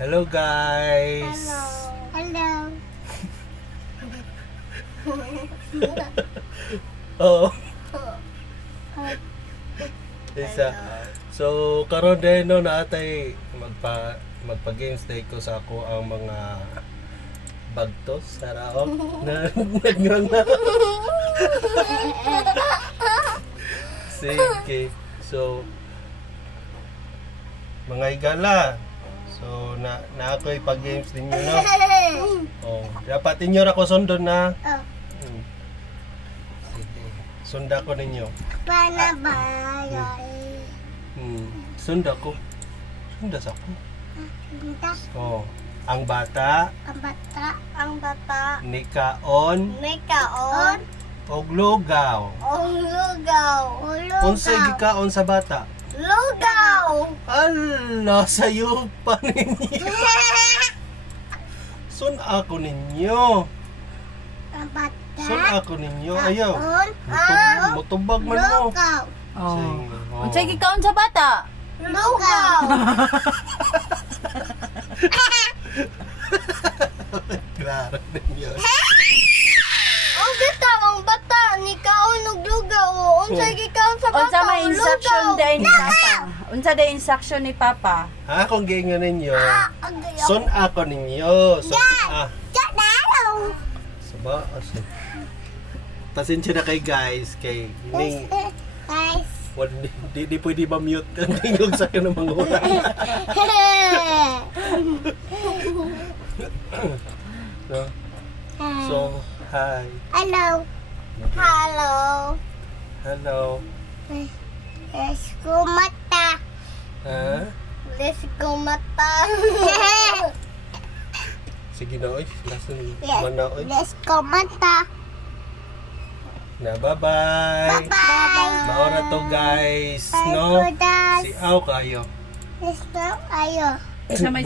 Hello guys. Hello. Oo. Isa. So karon din no naatay magpa-games day ko sa ako ang mga bagtos sa raog na nagrang na. Sige. So mga igala. So na ako ipag-games ninyo no. Oh, dapat inyo ra ko sundon na. Sige. Sunda ko ninyo. Paano ba? Sunda ko. Sunda sa ko. Sunda. Oh, ang bata Ang bata. nikaon Nikaon. og lugaw. Lugaw. Unsay gikaon sa bata? Lugaw. Ala, sayo pa ninyo. Sun ako ninyo. Ang bata. Sun ako ninyo. Ayaw. Ang Mutubag man mo. lugaw. Sige. Oh. Unsay gikaon sa bata? Lugaw. Klaro ninyo. Ang bata, nikaon og lugaw. Unsay gikaon sa bata? Unsa may instruction day ni Papa? Unsa day instruction ni Papa? Ha, kung gingan ninyo. Sun ako ninyo. Sun, Saba, asin. Pasensya na kay guys. Kay ning Guys. di pwede ma-mute ang tingog sa akin ng mga oras. So, hi. Hello. Hello. Hello. Let's go mata. Ha? Let's go mata. Sige na, oy. Lason mana, oy. Let's go mata. Na, bye-bye. Bye. Maora to, guys. Bye, No? Budas. Si Aw kayo. Let's go ayo. Unsa may